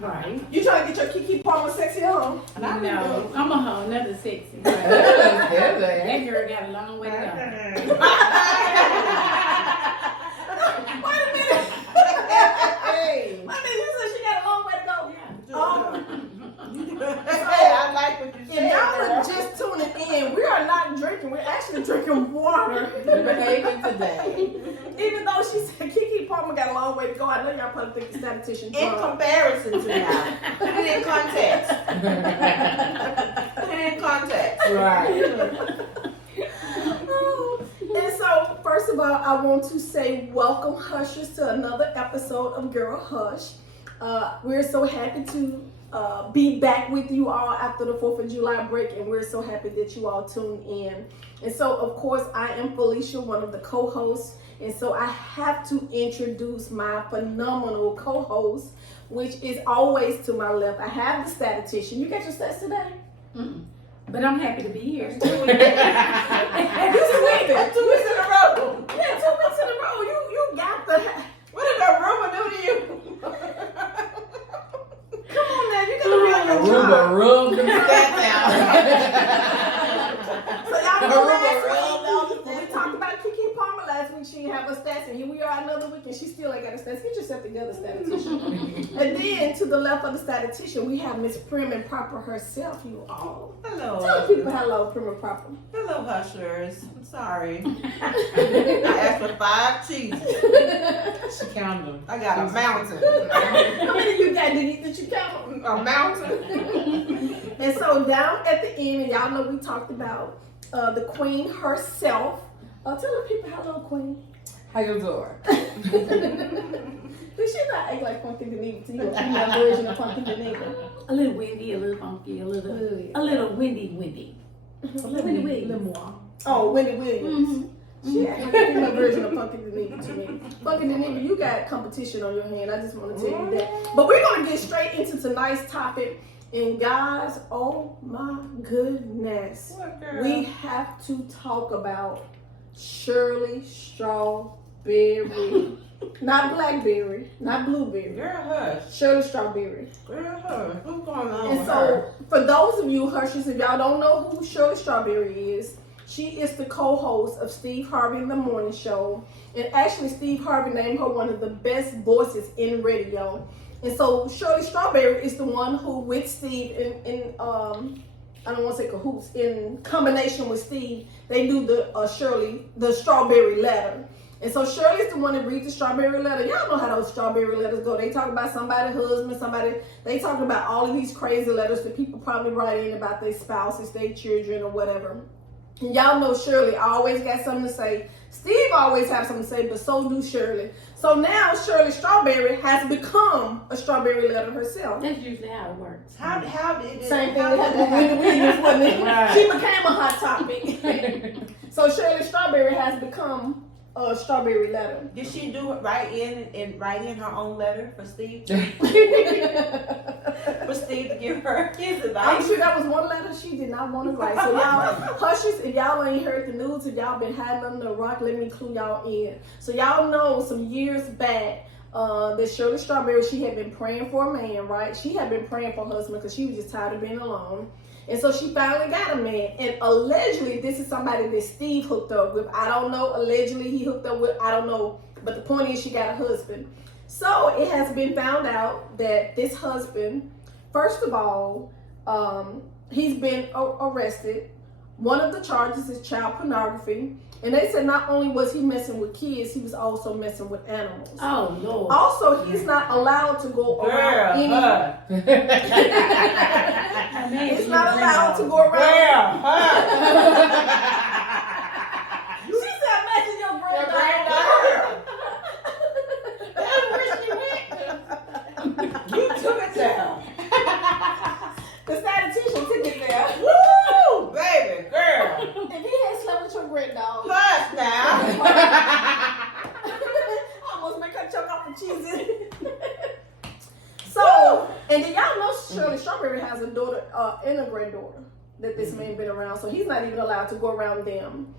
Right. You trying to get your Keke Palmer sexy on? No, I'm a whole nother sexy. Right? That girl got a long way to go. Wait a minute. Hey. Wait a minute, you said she got a long way to go. Hey, I like what you said. If y'all are just tuning in, we are not drinking. We're actually drinking water. We're behaving today. Even though she said Keke Palmer got a long way to go, I know y'all probably think the statistician In comparison to now. Put it in context. Put it in context. Right. And so, first of all, I want to say welcome, Hushers, to another episode of Girl Hush. We're so happy to be back with you all after the 4th of July break, and we're so happy that you all tuned in. And so, of course, I am Felicia, one of the co-hosts, and so I have to introduce my phenomenal co-host, which is always to my left. I have the statistician. You got your stats today? Mm-mm. But I'm happy to be here. 2 weeks in a row. Yeah, 2 weeks in a row. You got the. What did Aruba do to you? Come on now, you gotta be on your Aruba job. rubbed them stats out. So y'all know Aruba last rubbed all the week, we talked about Keke Palmer last week. She didn't have her stats, and here we are another week, and she still ain't got her stats. Get yourself together, statistician. And then to the left of the statistician, we have Miss Prim and Proper herself, you all. Hello. Tell people hello, Prim and Proper. Hello, Hushers. I'm sorry. I asked for 5 cheeses. She counted them. I got a mountain. How many you got? Did you count? A mountain? And so down at the end, and y'all know we talked about the queen herself. Tell the people hello, queen. How you doing? Did she not act like funkydineva to you? A female version of funkydineva. A little windy, a little funky, a little windy. A little Wendy more. Oh, Wendy Williams. Mm-hmm. She acted like a female version of funkydineva to me. Funkydineva, you got competition on your hand. I just want to tell you that. But we're going to get straight into tonight's topic. And guys, oh my goodness. What, girl? We have to talk about Shirley Strawberry. Not blackberry, not blueberry. Girl, hush. Shirley Strawberry. Girl, hush. What's going on And with so, her? for those of you Hushers, if y'all don't know who Shirley Strawberry is, she is the co-host of Steve Harvey in the Morning Show. And actually, Steve Harvey named her one of the best voices in radio. And so, Shirley Strawberry is the one who, with Steve, I don't want to say cahoots, in combination with Steve, they do the Strawberry Letter. And so Shirley's the one that reads the strawberry letter. Y'all know how those strawberry letters go. They talk about somebody's husband, they talk about all of these crazy letters that people probably write in about their spouses, their children, or whatever. And y'all know Shirley always got something to say. Steve always has something to say, but so do Shirley. So now Shirley Strawberry has become a strawberry letter herself. That's usually how it works. How did it? Same thing how that did happened with Wendy Williams, wasn't it? Right. She became a hot topic. So Shirley Strawberry has become a strawberry letter. Did she do it write in her own letter for Steve? For Steve to give her his I'm advice? sure that was one letter she did not want to write. So y'all, Hushers, if y'all ain't heard the news, if y'all been hiding under a rock, let me clue y'all in. So y'all know some years back that Shirley Strawberry, she had been praying for a man, right? She had been praying for her husband because she was just tired of being alone. And so she finally got a man. And allegedly, this is somebody that Steve hooked up with. I don't know. Allegedly, he hooked up with. I don't know. But the point is, she got a husband. So it has been found out that this husband, first of all, he's been arrested. One of the charges is child pornography. And they said not only was he messing with kids, he was also messing with animals. Oh, Lord. Also, he's not allowed to go around any... He's not allowed to go around... She said, imagine your granddaughter. That's where she went. You took it down. The statistician took it there. Woo, baby, girl. If he had slept with your granddaughter... Hush now. Almost make her choke off the cheeses. So, and then y'all know Shirley Strawberry has a daughter and a granddaughter that this man been around. So he's not even allowed to go around them.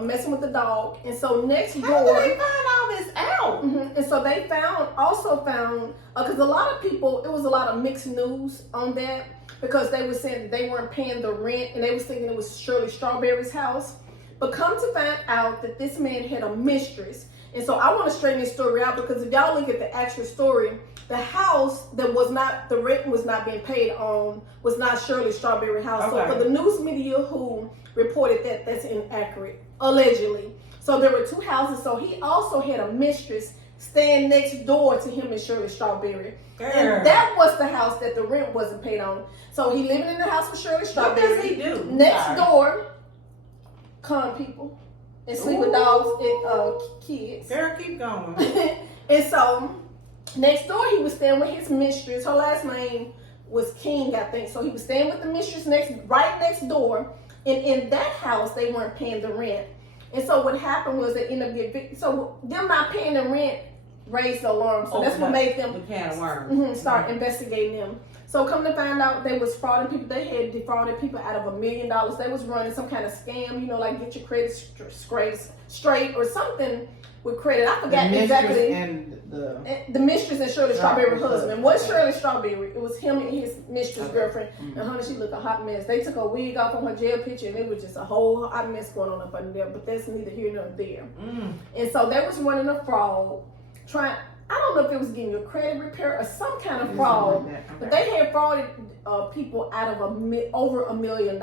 messing with the dog. And so next door, how did they find all this out? And so they found because a lot of people, it was a lot of mixed news on that, because they were saying that they weren't paying the rent, and they was thinking it was Shirley Strawberry's house. But come to find out that this man had a mistress. And so I want to straighten this story out, because if y'all look at the actual story, the house that the rent was not being paid on was not Shirley Strawberry house. Okay. So for the news media who reported that, that's inaccurate, allegedly. So there were two houses. So he also had a mistress staying next door to him and Shirley Strawberry. Girl. And that was the house that the rent wasn't paid on. So he living in the house with Shirley Strawberry. What does he do? Next door, con people and sleep with dogs and kids. Girl, keep going. And so next door he was staying with his mistress. Her last name was King, I think. So he was staying with the mistress right next door. And in that house, they weren't paying the rent. And so what happened was they ended up getting evicted. So them not paying the rent raised the alarm. So that's what made them the can of worms. start investigating them. So come to find out, they was frauding people. They had defrauded people out of $1 million. They was running some kind of scam, like get your credit straight or something with credit. I forgot exactly. And the mistress and Shirley Strawberry's husband. What's Shirley Strawberry? It was him and his mistress girlfriend. And honey, she looked a hot mess. They took her wig off on her jail picture, and it was just a whole hot mess going on up under there. But that's neither here nor there. And so they was running a fraud, I don't know if it was getting your credit repair or some kind of fraud, but they had frauded people out of over $1 million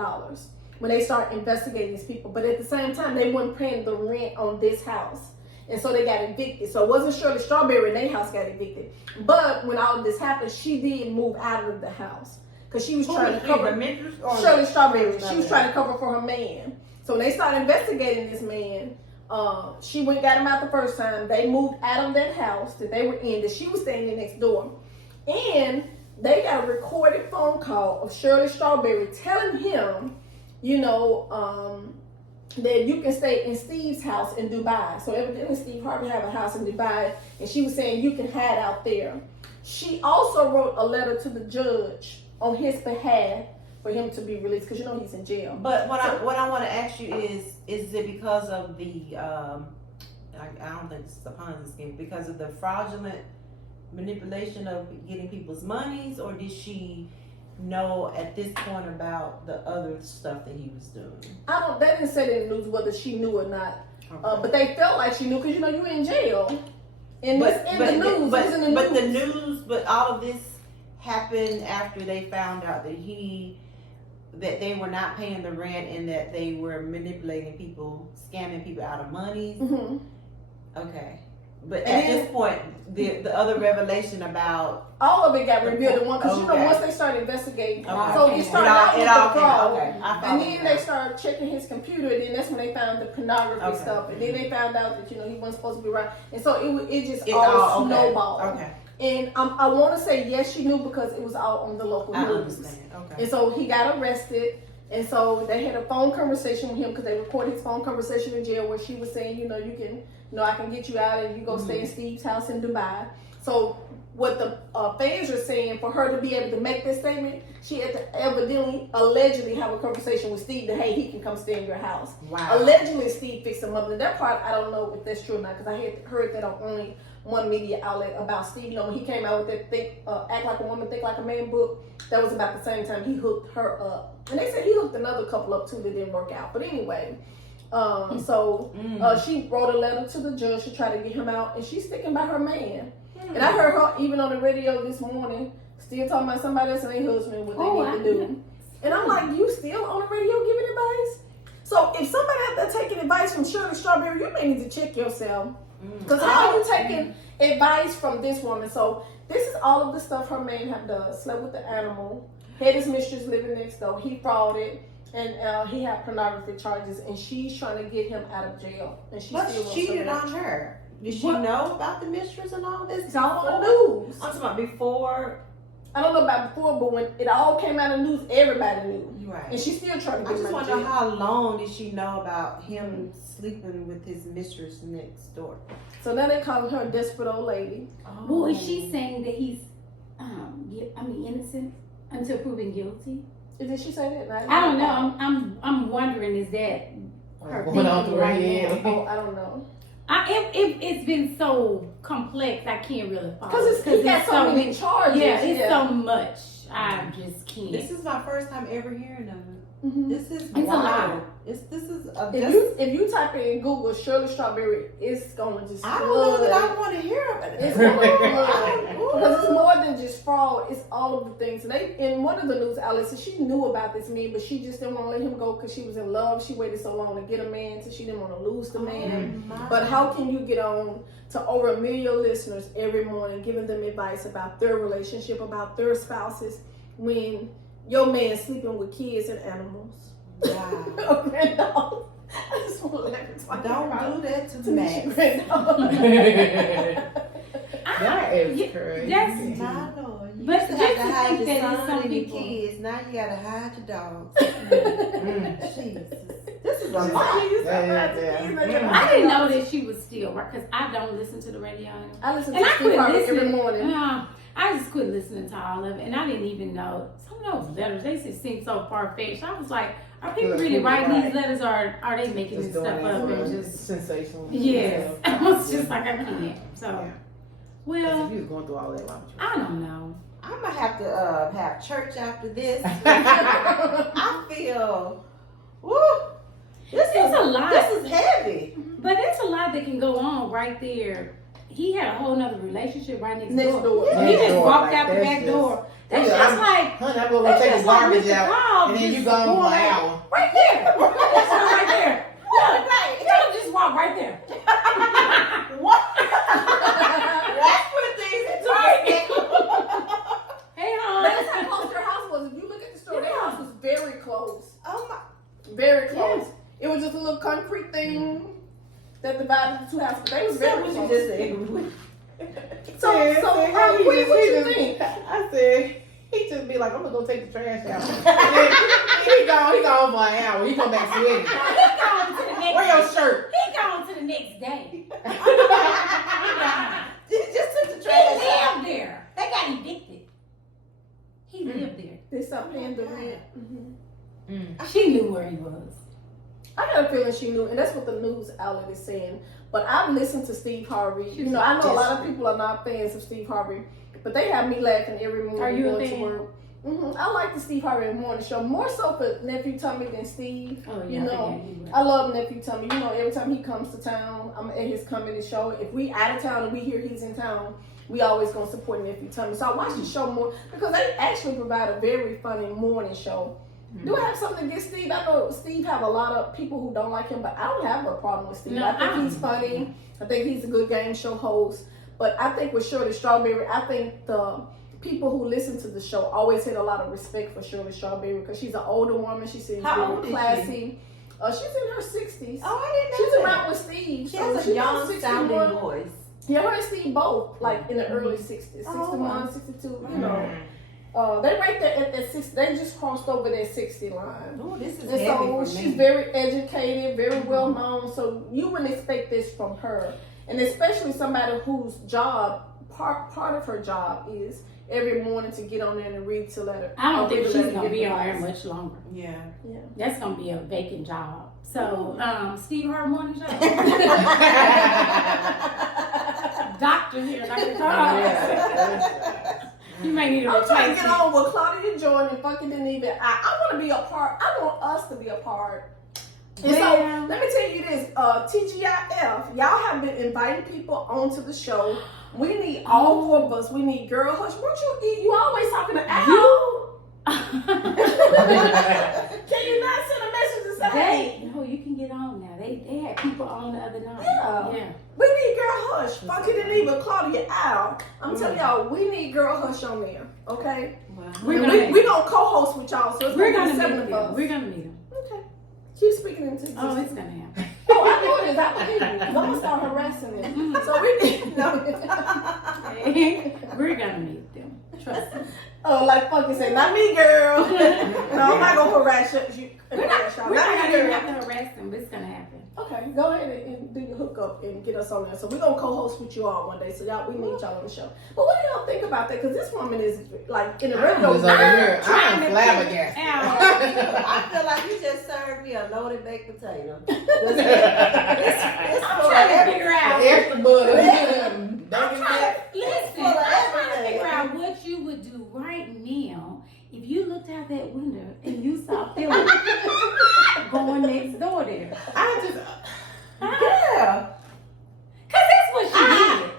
when they started investigating these people. But at the same time, they weren't paying the rent on this house. And so they got evicted. So it wasn't Shirley Strawberry and their house got evicted. But when all of this happened, she did move out of the house, because she was trying to cover Shirley Strawberry. She was trying to cover for her man. So when they started investigating this man, she went and got him out the first time. They moved out of that house that they were in, that she was staying in next door. And they got a recorded phone call of Shirley Strawberry telling him, that you can stay in Steve's house in Dubai. So evidently Steve Harvey have a house in Dubai, and she was saying you can hide out there. She also wrote a letter to the judge on his behalf for him to be released, because he's in jail. But what I want to ask you is it because of the I don't think it's a Ponzi scheme, because of the fraudulent manipulation of getting people's monies, or did she know at this point about the other stuff that he was doing? They didn't say in the news whether she knew or not. Okay. But they felt like she knew, because you're in jail. But all of this happened after they found out that they were not paying the rent, and that they were manipulating people, scamming people out of money. Okay. But at this point, the other revelation about all of it got revealed in one, because once they started investigating, so it started out with the fraud, and then they started checking his computer, and then that's when they found the pornography stuff, and then they found out that he wasn't supposed to be right, and so it just all snowballed. Okay. And I want to say yes, she knew, because it was all on the local news. Okay. And so he got arrested. And so they had a phone conversation with him, because they recorded his phone conversation in jail, where she was saying, you can, I can get you out and you go stay in Steve's house in Dubai. So what the fans are saying, for her to be able to make this statement, she had to allegedly have a conversation with Steve that, hey, he can come stay in your house. Wow. Allegedly, Steve fixed him up. And that part, I don't know if that's true or not, because I had heard that on only one media outlet about Steve. When he came out with that Act Like a Woman, Think Like a Man book, that was about the same time he hooked her up. And they said he hooked another couple up too that didn't work out. But anyway, she wrote a letter to the judge to try to get him out, and she's sticking by her man. And I heard her even on the radio this morning, still talking about somebody else and their husband, what they need to do. And I'm like, you still on the radio giving advice? So if somebody out there taking advice from Shirley Strawberry, you may need to check yourself. Because how are you taking advice from this woman? So this is all of the stuff her man have done. Slept with the animal, had his mistress living next door, he frauded, and he had pornography charges, and she's trying to get him out of jail. And she still cheated on her. Did she know about the mistress and all this? It's all on the news. I'm talking about before. I don't know about before, but when it all came out of the news, everybody knew. Right. And she's still trying to get him out of jail. I just want to know, how long did she know about him sleeping with his mistress next door? So now they call her a desperate old lady. Oh. Well, is she saying that he's, innocent until proven guilty? Did she say that? I don't know. I'm wondering, is that her Going on through her thinking head. now. Oh, I don't know. It's been so complex. I can't really follow. Because he got so many charges. Yeah, it's so much. I just can't. This is my first time ever hearing of it. Mhm. This is It's a lot. wild. This is a If you type in Google Shirley Strawberry, it's going to just I don't know that I want to hear about it. It's going to flood. Because it's more than just fraud. It's all of the things. And they, in one of the news outlets, she knew about this man, but she just didn't want to let him go because she was in love. She waited so long to get a man, so she didn't want to lose the man. But how can you get on to over 1 million listeners every morning, giving them advice about their relationship, about their spouses, when your man sleeping with kids and animals? Wow. Granddog. I just want to let her talk Don't do that to to Max. me, granddog. That is crazy. That's- My Lord. You But used to just have to to hide think your that it's son some and your people- kids. Now you gotta hide your dogs. Jesus. This is a Yeah. lot. You Yeah, yeah, yeah. I didn't know that she was still right because I don't listen to the radio anymore. I listen And to I Steve quit Harvey listening every morning. I just quit listening to all of it, and I didn't even know some of those letters. They just seem so far fetched. I was like, are people Look, really people writing write. these letters, or are they making Just this doing stuff up it and for just? sensational. Yes, I was just like, I can't. So, Yeah. well, If you was going through all that, why would you? I don't know. I'm gonna have to have church after this. I feel, woo, this It's is a lot. This is heavy. But there's a lot that can go on right there. He had a whole nother relationship right next door. Yeah. He just Door, walked like, out the that's back just- door. That's Yeah, just like Honey, I'm gonna that's take the just like garbage Mr. out, Cobb and then you just gone for going an out. hour. right there. That's her right there. Look, Right. y'all just walk right there. What? Let's put things in perspective. Hey, That's hon. how close their house was. If you look at the store, their Yeah. house was very close. Oh my. Very close. It was just a little concrete thing that divided the two houses. But they was very What you close. just said? So, Queen, what you think? I said, he just be like, I'm gonna go take the trash out. And then he gone for an hour. He come back sweaty. He gone to the next. Wear your shirt. He gone to the next day. Just took the He trash out. lived there. They got evicted. He lived there. They stopped paying the rent. She knew where he was. I got a feeling she knew, and that's what the news outlet is saying. But I've listened to Steve Harvey. You know, I know a lot of people are not fans of Steve Harvey, but they have me laughing every morning Are you a going to fan? work. I like the Steve Harvey morning show more so for Nephew Tommy than Steve. Oh, You know, I love Nephew Tommy. You know, every time he comes to town, I'm at his comedy show. If we out of town and we hear he's in town, we always gonna support Nephew Tommy. So I watch the show more because they actually provide a very funny morning show. Do I have something against Steve? I know Steve have a lot of people who don't like him, but I don't have a problem with Steve. No, I think I he's funny. I think he's a good game show host. But I think with Shirley Strawberry, I think the people who listen to the show always had a lot of respect for Shirley Strawberry because she's an older woman. She seems How very old is classy. She's in her 60s. Oh, I didn't know She's that. around with Steve. She so has a she's about young 61. sounding voice. Yeah, her and Steve both, like in the early 60s. 61, Oh, wow. 62, you know. They right there at that 60. They just crossed over that 60 line. Oh, this is And heavy so for she's me. very educated, very well known. So you wouldn't expect this from her. And especially somebody whose job, part of her job is every morning to get on there and read to letter. I don't think read she's the letter, gonna give be on there advice. much longer. Yeah. Yeah. That's gonna be a vacant job. So, Steve Harvey morning show. Doctor here, Dr. Carl. You may need a I'm trying to replacement. get on with Claudia Jordan and funkydineva. I want to be a part. I want us to be a part. And so Well- let me tell you this, TGIF, y'all have been inviting people onto the show. We need all four of us. We need Girl Hush. Won't you eat? You always talking to Al. Can you not send a message to say, No, you can get on now. They had people on the other night. Yeah. We need Girl Hush. funkydineva, Claudia, Al. I'm telling y'all, we need Girl Hush on there. Okay? Wow. We're And gonna we gonna co-host with y'all. So it's We're gonna gonna be 7 meet of them. us. We're gonna meet them. Okay. Keep speaking into existence. Oh, it's gonna happen. Oh, I know it is. I believe you. 'Cause I'm gonna start harassing them. So we need. No. We're gonna meet them. Trust me. Oh, like fucking say, not me, girl. No, I'm not gonna harass you. We're not Not me, gonna even girl. have to harass them, but it's gonna happen. Okay, go ahead and do your hookup and get us on there. So we're gonna co-host with you all one day. So y'all, we need y'all on the show. But what do y'all think about that? Because this woman is like in the radio. I'm flabbergasted. I feel like you just served me a loaded baked potato. It's I'm full trying of to figure out. Extra butter. Listen, I'm trying to figure out what you would do right now if you looked out that window and you saw Philip going next door there. I just, Yeah. Cause that's what she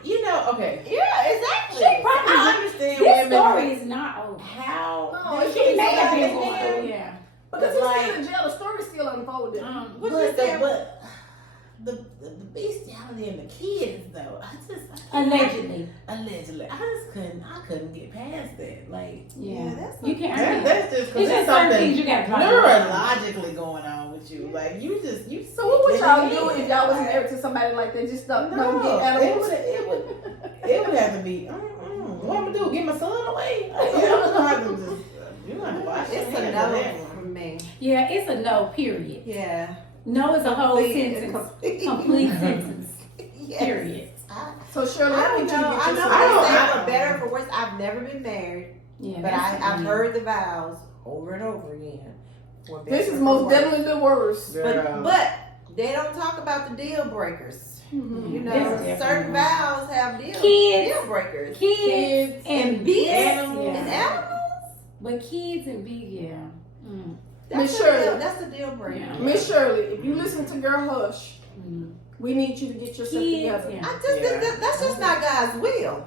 did. you know, okay. Yeah, exactly. She probably I understand This women. story is not over. How? No, She may have been Like, going through, yeah. Because he's Like- still in jail. The story's still unfolding. What But you saying? the bestiality and the kids though, I Allegedly. I couldn't get past that. Like, Yeah. that's You can't. that's just because It's there's just certain something things you gotta talk about. neurologically going on with you. Like, you So what would y'all do if y'all was married to somebody like that? Just don't get animals? it would have to be. What I'm gonna do? Give my son away? I'm gonna have to just. You gonna watch It's it. a no for me. Yeah, it's a no, period. Yeah. No is a whole sentence. Complete. Complete sentence. Yes. Period. So Shirley, I I don't need you know. to I get know yourself. they say I- for better or for worse. I've never been married, Yeah. but that's- I've heard the vows over and over again. For better This or is for most worse. definitely the worst. Girl. But they don't talk about the deal breakers. Mhm. You know, That's certain vows have deal Kids. breakers. Kids and beasts animals. and animals. But kids and big, yeah. Miss That's Shirley. that's a deal breaker. Yeah. Miss Shirley, if you listen to Girl Hush, Mm. we need you to get yourself Kids, together. yeah. I just that's just not God's will.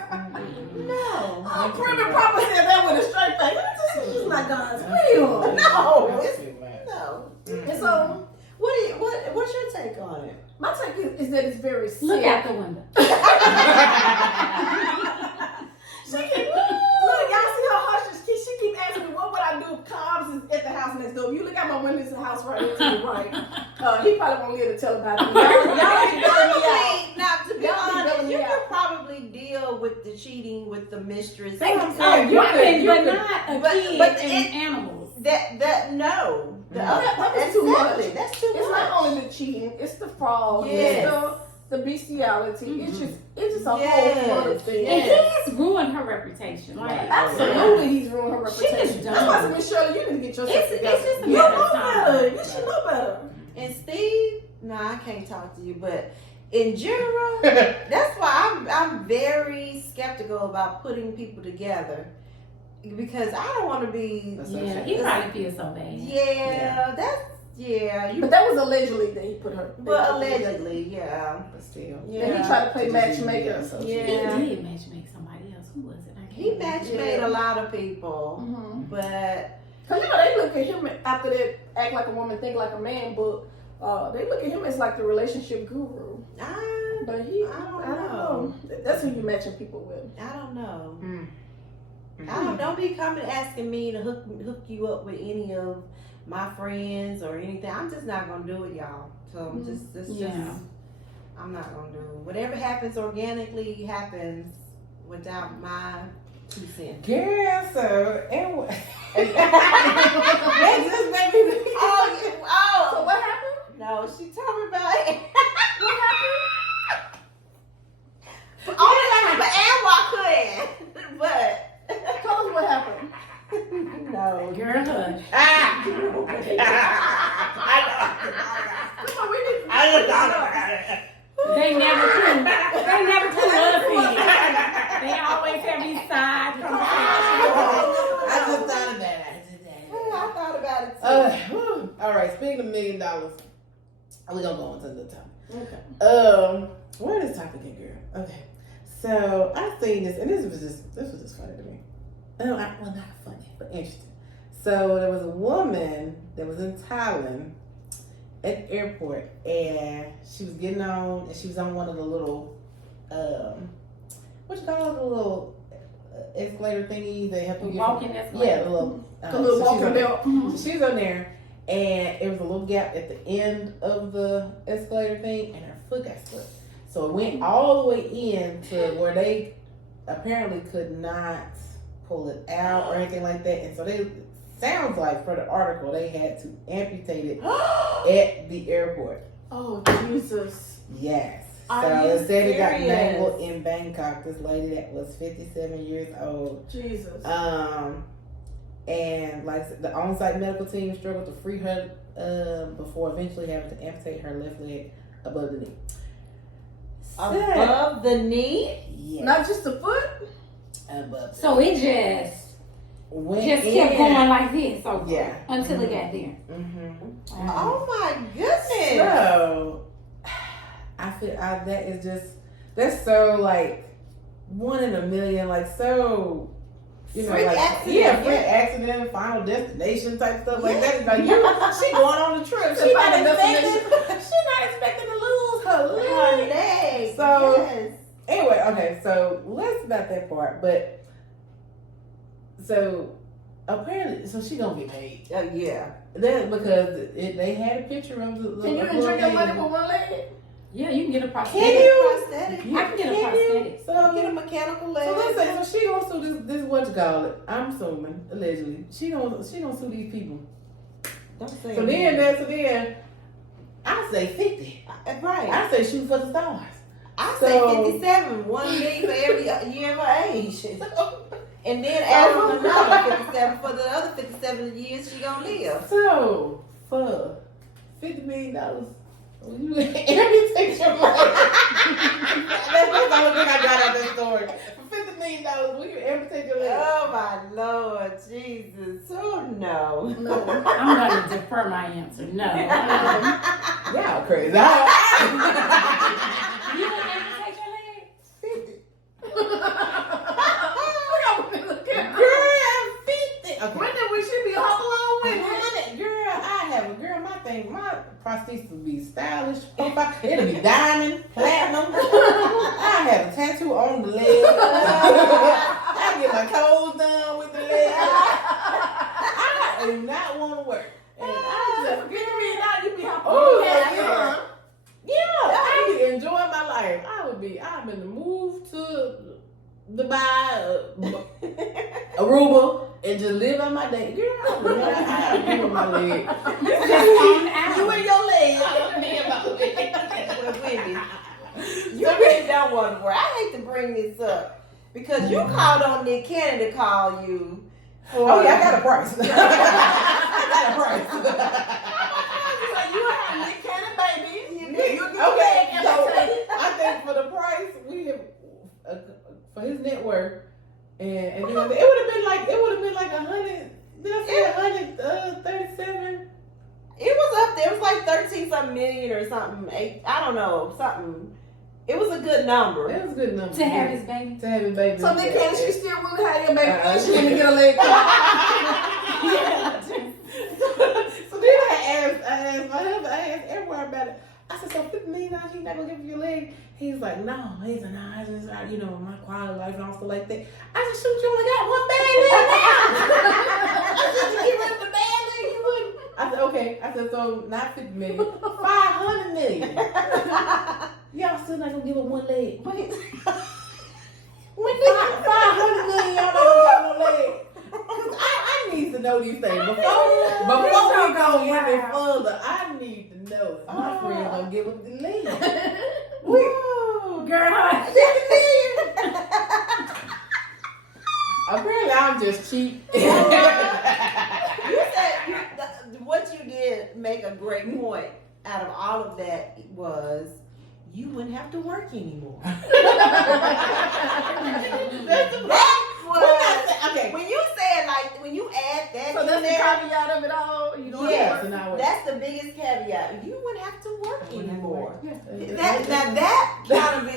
No. Oh, Prim and Papa said that with a straight face. This is just not God's will. No. That's It's, too much. no. And so, What's your take on it? my take is that it's very sick. Look out the window. She keep, look, y'all see her hush? She keep asking me, what would I do if Cobbs is at the house next door? If you look out my window, it's the house right here to the right. He probably won't live to tell about it. Y'all be billing me out. Now, to be Y'all be honest, billing you me could out. probably deal with the cheating with the mistress. They can Oh, you could, but not a but- kid but and it- animals. That no. The other, That was that's too much. exactly- That's too It's much. not only the cheating, it's the fraud, Yes. it's the bestiality. It's just a Yes. whole other thing. And Yes. he's ruined her reputation. Like, Absolutely, he's ruined her She is reputation. dumb. That's why I said, Miss Shirley, you need to get yourself It's together. just a You matter know of time. better. You should know better. And Steve, no, I can't talk to you, but in general, that's why I'm very skeptical about putting people together because I don't want to be. yeah, he probably feels so bad. Yeah, that's you. But that was allegedly that he put her. But allegedly, yeah. But still. Yeah. And he tried to play Just matchmaker. so Yeah. He did matchmake somebody else. Who was it? I can't He remember. match made a lot of people, Mm-hmm. but Cause you know they look at him after that act like a woman, think like a man, but they look at him as like the relationship guru. But he, I don't I don't know. That's who you matching people with. I don't know. Mm. Don't be coming asking me to hook you up with any of my friends or anything. I'm just not gonna do it, y'all. So Yeah. I'm not gonna do it. Whatever happens organically happens without my 2 cents. Girl, so and what? That just made me. So what happened? No, she told me about it. What happened? Only but and couldn't. But Tell us what happened. no. Girl, hush. Come on, we need to They never could. They never could us in. They always have these side conversations. I just thought about it. I thought about it too. All right, speaking of $1 million, we're gonna go on to the topic. Okay. Where is this topic at, girl? Okay, so I seen this, and this was just funny to me. Well, not funny, but interesting. So there was a woman that was in Thailand at the airport, and she was getting on, and she was on one of the little, what you call it, the little escalator thingies they help you get Walking escalator. Yeah, the little, The little so she's walking on there. belt. So she was on there, and it was a little gap at the end of the escalator thing, and her foot got stuck. So it went all the way in to where they apparently could not pull it out or anything like that. And so they sounds like for the article they had to amputate it at the airport. Oh, Jesus. Yes. Are So you it said it got serious? mangled in Bangkok. This lady that was 57 years old. Jesus. And like the on-site medical team struggled to free her before eventually having to amputate her left leg above the knee. Above the knee? Yes. Not just the foot? Above. So it just Went kept in. going like this, Yeah. until it got there. Mm-hmm. Wow. Oh my goodness. So I feel that is just that's so like 1 in a million, like so you know, Freak like accident, freak accident, final destination type stuff like that. It's like she going on the trip. She not Final expecting to lose her leg. Her leg. So yes. anyway, okay, so less about that part, but so apparently, so she gonna get paid. Yeah. That's because they had a picture of the. Can you enjoy your money for one leg? Yeah, you can get a prosthetic. Can you? Prosthetic. I can get a prosthetic. So Get a mechanical leg. So let's say, so she gonna sue this what you call it? I'm assuming allegedly she gonna sue these people. Don't say So it. then I say 50. Right. I say shoot for the stars. I So- say 57. 1 million for every year of her age. And then add on another 57 for the other 57 years she gonna live. So for $50 million, will you amputate your leg? That's the only thing I got out of this story. For $50 million, will you amputate your leg? Oh my Lord, Jesus. Oh no. No. I'm going to defer my answer. No. Y'all crazy. You would amputate your leg? 50. Girl, 50. Okay. Brenda, we should be hop along with it. Girl, my prosthesis will be stylish. It'll be diamond, platinum. I have a tattoo on the leg. I get my toes done with the leg. I do not want to work. And I just Give me that, you be hopping Oh, along. yeah, I be enjoying my life. I'm in the move to Dubai, Aruba, and just live on my day. Girl, I be with my leg. You and your leg. Well, Wendy, you really don't want to work. I hate to bring this up because you called on Nick Cannon to call you. Oh yeah, I got a price. I got a price. You have Nick Cannon, baby. You Okay, so I think for the price we have for his net worth, and then it would have been like 100. Did I say 137? It was up there. It was like 13 something million or something. I don't know, something. It was a good number. That was a good number. To have his baby. To have his baby. So Nick Cannon, she still willing to have your baby. Uh-uh. She didn't get a leg. So then I asked my husband, I asked everywhere about it. I said, so $50 million, he's not gonna give you your leg? He's like, no. He's like, no, I just, my quality of life and all stuff like that. I said, shoot, you only got one bad leg now. I said, to get rid of the bad leg, you wouldn't. I said, okay. I said, so not 50 million, 500 million. Y'all still not gonna give up one leg. Wait. 500 million, y'all not gonna give no leg. I need to know these things before we go any further. I need to know if my friend gonna give up the leg. Woo. Girl, 50 million. Apparently, I'm just cheap. You said what you did make a great point out of all of that was you wouldn't have to work anymore. Okay. When you said when you add that So in that's the there, caveat of it all. You don't yes, have to work. that's the biggest caveat. You wouldn't have to work anymore. Yeah. That kind of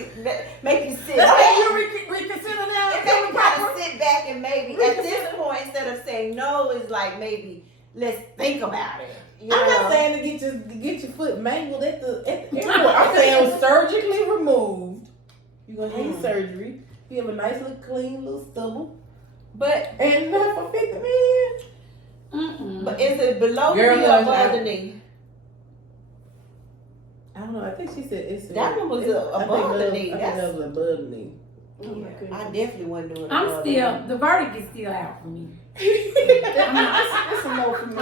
make you sit That's back. why you reconsider now. It made me kind of sit back and maybe at this point instead of saying no, it's like maybe let's think about it. You I'm know? not saying to get your foot mangled at the airport. I'm saying surgically removed. You're gonna need surgery. You have a nice little clean little stubble. But And not for 50 million. but is it below Girl, the knee no, or above the knee? I don't know. I think she said it's That one was above the knee. I think that was above the knee. Oh my I goodness. definitely wouldn't do it. I'm still, the verdict is still out for me. It's a no for me.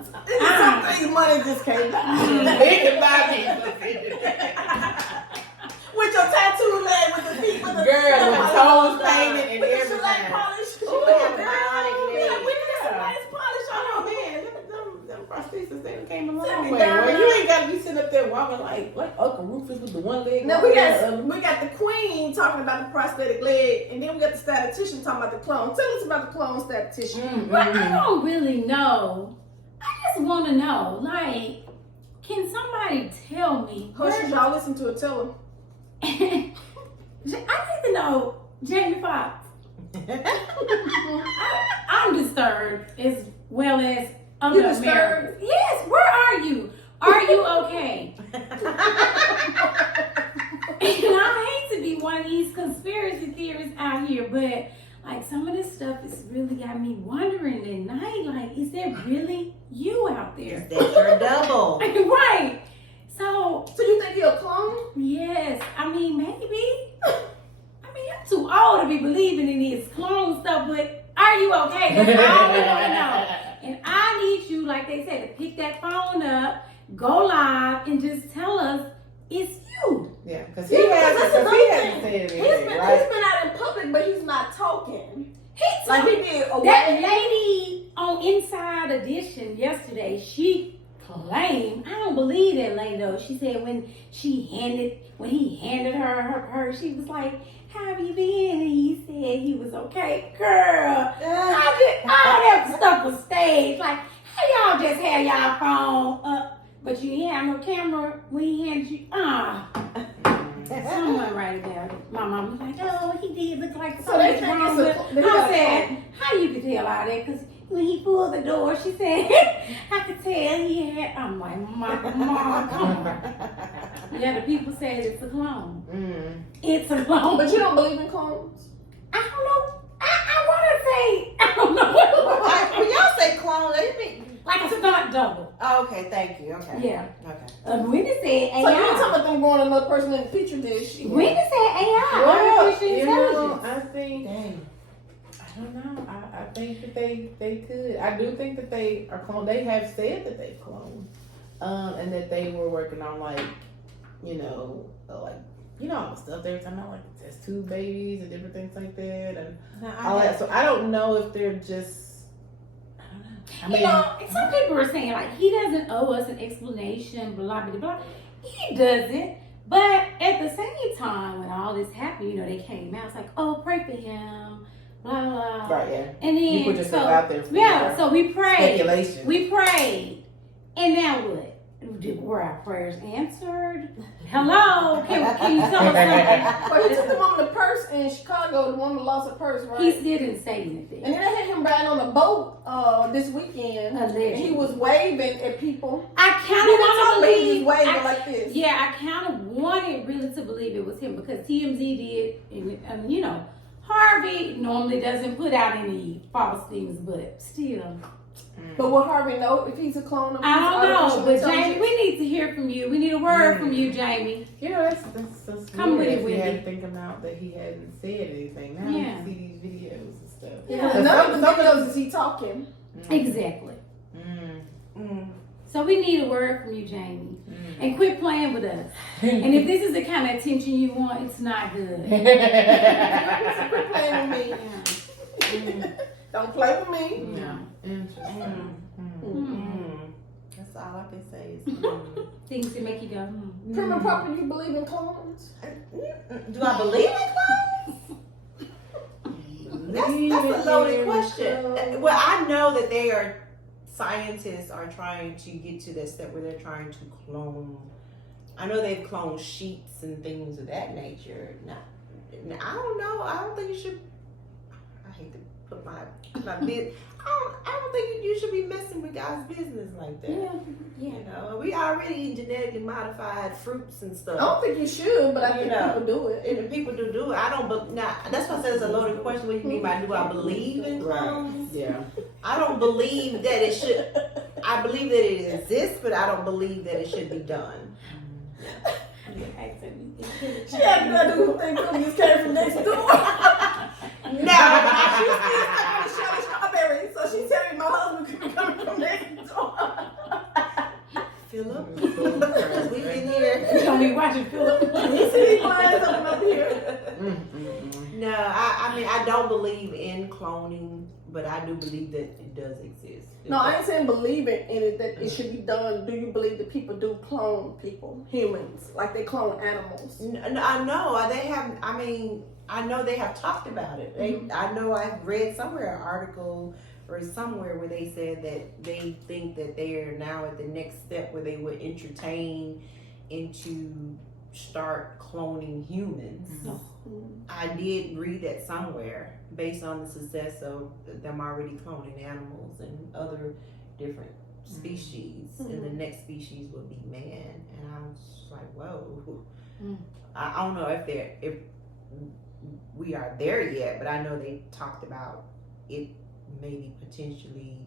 Something money just came out. They can buy me. With your tattoo leg, with the feet, with the Girl, with toes painted and with the everything. shellac polish. Ooh, I have a bionic leg. Yeah, we need some nice polish on Oh our man, them prosthesis, they came a Sit long me way. down. Where you ain't gotta be sitting up there walking like Uncle Rufus with the one leg. Now we got the queen talking about the prosthetic leg, and then we got the statistician talking about the clone. Tell us about the clone statistician. But I don't really know. I just want to know, like, can somebody tell me? Hush, y'all listen to it. Tell them. I need to know, Jamie Foxx. I'm disturbed as well as other You disturbed? Americans. Yes, where are you? Are you okay? And I hate to be one of these conspiracy theorists out here, but like some of this stuff has really got me wondering at night, like, is there really you out there? Is that your double? Right. So you think you're a clone? yes, I mean maybe. I mean I'm too old to be believing in this clone stuff, but are you okay? That's all we want to know. And I need you, like they said, to pick that phone up, go live, and just tell us it's you. Yeah, because Yeah, he because hasn't that's said another anything, He's been right? out in public, but he's not talking. He's Like he did that away. lady on Inside Edition yesterday, she claimed, I don't believe that lady though. She said when he handed her her purse, she was like, how have you been? And he said he was okay. Girl, all that stuff was staged. Like, how y'all just had y'all phone up, but you didn't have no camera when he handed you, someone right about it. My mom was like, oh, he did look like So they something think wrong it's with. they got I a said, clone. how you could tell all that? Because when he pulled the door, she said, I could tell he had. I'm like, mom, come on. Yeah, the people said it's a clone. It's a clone. But you don't believe in clones? I don't know. I want to say, I don't know. When y'all say clone, they mean. Like a stunt double. Oh, okay, thank you. Okay. Yeah. Okay. Whitney said AI. So you ain't talking about them growing another person in the petri dish? Whitney said AI. Well, Artificial you know, intelligence. I think, Dang. I don't know. I think that they could. I do think that they are cloned. They have said that they cloned, and that they were working on all the stuff they were talking about, like test tube babies and different things like that, and all that. So I don't know if they're just. I don't know. I mean, Some people are saying like he doesn't owe us an explanation, blah blah blah. He doesn't. But at the same time, when all this happened, they came out. It's like, oh, pray for him, blah blah. right? Yeah. And then You put yourself out there for so we prayed. speculation. We prayed, and now what? Were our prayers answered? Hello, can you tell us something? But he took the woman the purse in Chicago. The woman lost her purse, right? He still didn't say anything. And then they had him riding on a boat this weekend. Allegedly. And he was waving at people. I kind of want to He believe. was waving like this. Yeah, I kind of wanted really to believe it was him because TMZ did, and Harvey normally doesn't put out any false things, but still. But will Harvey know if he's a clone of I don't know, artificial but intelligence? Jamie, we need to hear from you. We need a word from you, Jamie. That's Come with weird. it, We Wendy. hadn't think about that he hadn't said anything. Now Yeah. we see these videos and stuff. Yeah. And none of the videos is he talking. Exactly. Mm. So we need a word from you, Jamie. And quit playing with us. And if this is the kind of attention you want, it's not good. Quit playing with me. Yeah. Don't play with me. No. Interesting. That's all I can say is. Things that make you go, Prim and proper, you believe in clones? Do I believe in clones? That's a loaded question. Well, I know that scientists are trying to get to that step where they're trying to clone. I know they've cloned sheets and things of that nature. Now, I don't know. I don't think you should. I hate to put my business. I don't think you should be messing with God's business like that. Yeah. We already genetically modified fruits and I stuff. don't think you should, but I think know. people do it. And people do it. I don't. But now that's why I said it's a loaded question. What do you mean by do I believe in clones? Yeah. I don't believe that it should. I believe that it exists, but I don't believe that it should be done. She had to do think cookies came from next door. No, She's still talking to Shirley Strawberry, so she's telling me my husband could be coming from next door. Philip, because we've been here. You gonna be watching Philip? You see these lines coming up here? No, I mean, I don't believe in cloning, but I do believe that it does exist. No, I ain't saying believing in it that it should be done. Do you believe that people do clone people, humans, like they clone animals? I know they have. I mean, I know they have talked about it. I know I've read somewhere an article or somewhere where they said that they think that they are now at the next step where they would entertain into start cloning humans. I did read that somewhere based on the success of them already cloning animals and other different species, and the next species would be man. And I was just like, whoa. I don't know if we are there yet, but I know they talked about it maybe potentially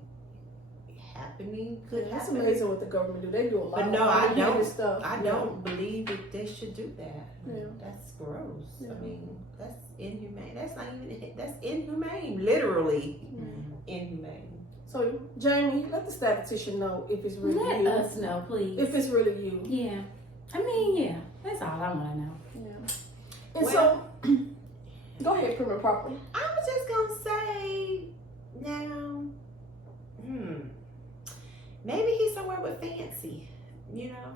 happening. That's amazing what the government do. They do a lot. But no, of I don't. stuff. I don't believe that they should do that. Yeah. That's gross. Yeah. I mean, that's inhumane. That's not even. That's inhumane. Literally inhumane. So, Jamie, let the statistician know if it's really you. Let us know, please. If it's really you. Yeah. I mean, yeah. That's all I want to know. Yeah. And so, go ahead, Prim and Proper. I was just gonna say now. Maybe he's somewhere with Fancy. You know.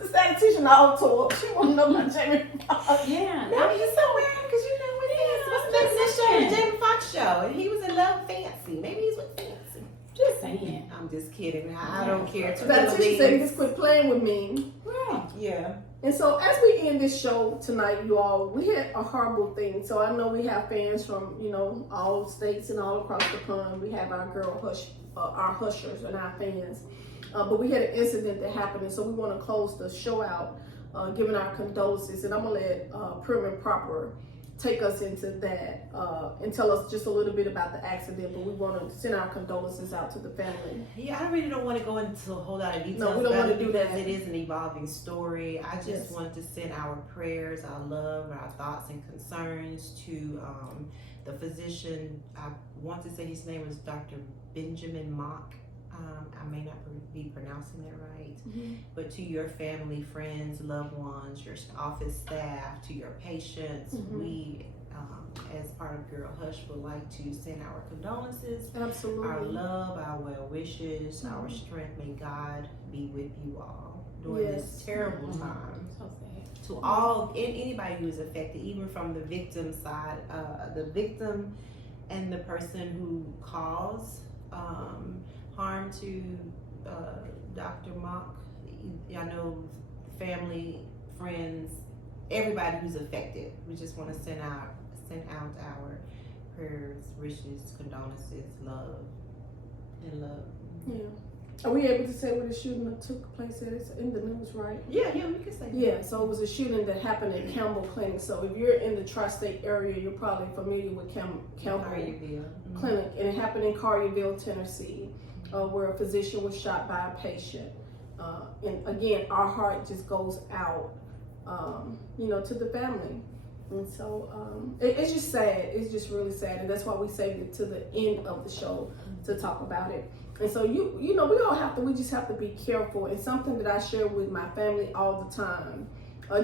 The statistician all tore up. She want to know about Jamie Foxx. Yeah. Maybe he's somewhere because you know with Fancy. What's the name of that show? The Jamie Foxx show, and he was in love with Fancy. Maybe he's with Fancy. Just saying. I'm just kidding. I don't care. The statistician said he just quit playing with me. Right. Yeah. And so, as we end this show tonight, you all, we had a horrible thing. So I know we have fans from, all states and all across the pond. We have our our hushers and our fans. But we had an incident that happened, and so we want to close the show out, giving our condolences. And I'm gonna let Prim and Proper take us into that and tell us just a little bit about the accident. But we want to send our condolences out to the family. Yeah, I really don't want to go into a whole lot of details. No, we don't want to do because that. it is an evolving story. I just Yes. want to send our prayers, our love, our thoughts and concerns to the physician. I want to say his name is Dr. Benjamin Mock. I may not be pronouncing that right, but to your family, friends, loved ones, your office staff, to your patients, we, as part of Girl Hush, would like to send our condolences, Absolutely. our love, our well wishes, our strength. May God be with you all during this terrible time. So sad. To all, anybody who is affected, even from the victim side, the victim and the person who caused harm to Dr. Mock. I know family, friends, everybody who's affected. We just want to send out our prayers, wishes, condolences, love. Yeah. Are we able to say where the shooting that took place at? It's in the news, right? Yeah, we can say that. Yeah, so it was a shooting that happened at Campbell Clinic. So if you're in the tri-state area, you're probably familiar with Campbell Clinic. And it happened in Collierville, Tennessee, where a physician was shot by a patient. And again, our heart just goes out, to the family. And so it's just sad. It's just really sad. And that's why we saved it to the end of the show to talk about it. And so, we just have to be careful. And something that I share with my family all the time,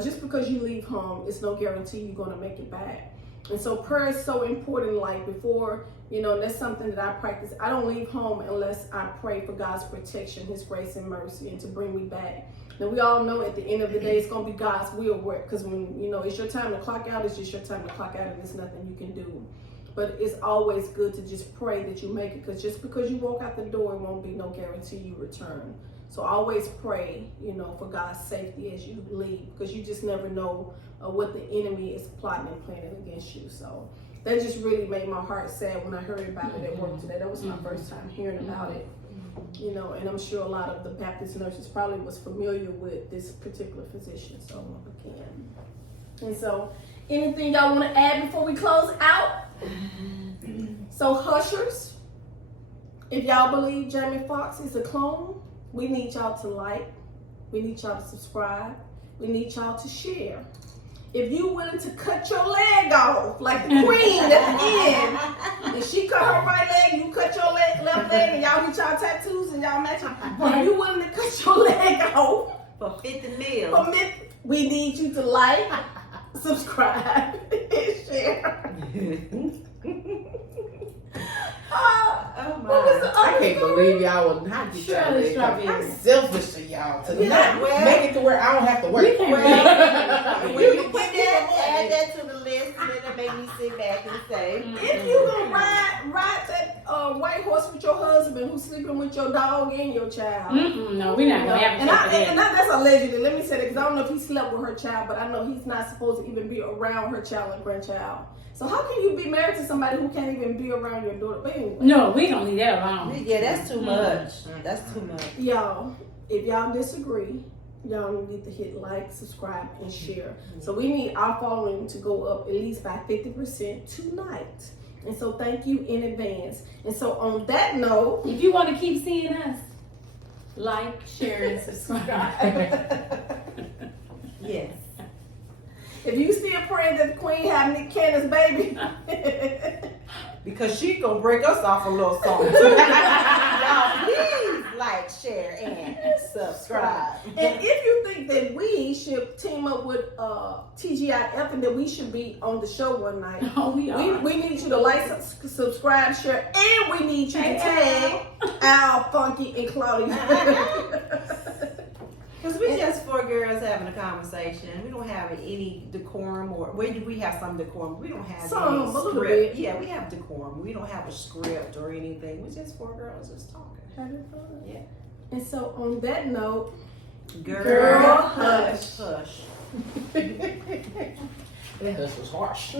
just because you leave home, it's no guarantee you're going to make it back. And so prayer is so important. Like before, that's something that I practice. I don't leave home unless I pray for God's protection, His grace and mercy, and to bring me back. Now we all know at the end of the day, it's going to be God's will work. Because when, it's your time to clock out, it's just your time to clock out, and there's nothing you can do. But it's always good to just pray that you make it, because just because you walk out the door, it won't be no guarantee you return. So always pray, for God's safety as you leave, because you just never know what the enemy is plotting and planning against you. So that just really made my heart sad when I heard about it at work today. That was my first time hearing about it, and I'm sure a lot of the Baptist nurses probably was familiar with this particular physician. So again, and so anything y'all want to add before we close out? So hushers, if y'all believe Jamie Foxx is a clone, we need y'all to like. We need y'all to subscribe. We need y'all to share. If you willing to cut your leg off, like the queen at the end, and she cut her right leg, you cut your left leg, and y'all get y'all tattoos and y'all match. But if you willing to cut your leg off For 50 mil. we need you to like, subscribe, and share. Oh my. What was the I other can't story? believe y'all will not get y'all Shirley leg cut. Strawberry. I'm selfish to y'all to Yeah, not well- make it to where I don't have to work. We can't When you put that, add that to the list, and then it make me sit back and say, If you gonna ride that white horse with your husband who's sleeping with your dog and your child. No, we're not gonna And advocate that's allegedly. Let me say that because I don't know if he slept with her child, but I know he's not supposed to even be around her child and grandchild. So how can you be married to somebody who can't even be around your daughter? But anyway, No, we gonna leave that alone. yeah, that's too much. That's too much. y'all, if y'all disagree, y'all need to hit like, subscribe, and share. So we need our following to go up at least by 50% tonight. And so thank you in advance. And so on that note, If you want to keep seeing us, like, share, and subscribe. Yes. if you still praying that the Queen have Nick Cannon's baby, Because she gonna break us off a little something too. Y'all, please like, share, and subscribe. and if you think that we should team up with TGIF and that we should be on the show one night, Oh, we are. we need you to like, subscribe, share, and we need you to tag Al, Funky, and Claudia. Because we just four girls having a conversation. We don't have any decorum, or where do we have some decorum? We don't have Some, any a little script. bit. Yeah, we have decorum. We don't have a script or anything. We're just four girls just talking. Yeah. And so on that note, Girl, hush. hush. That hush was harsh.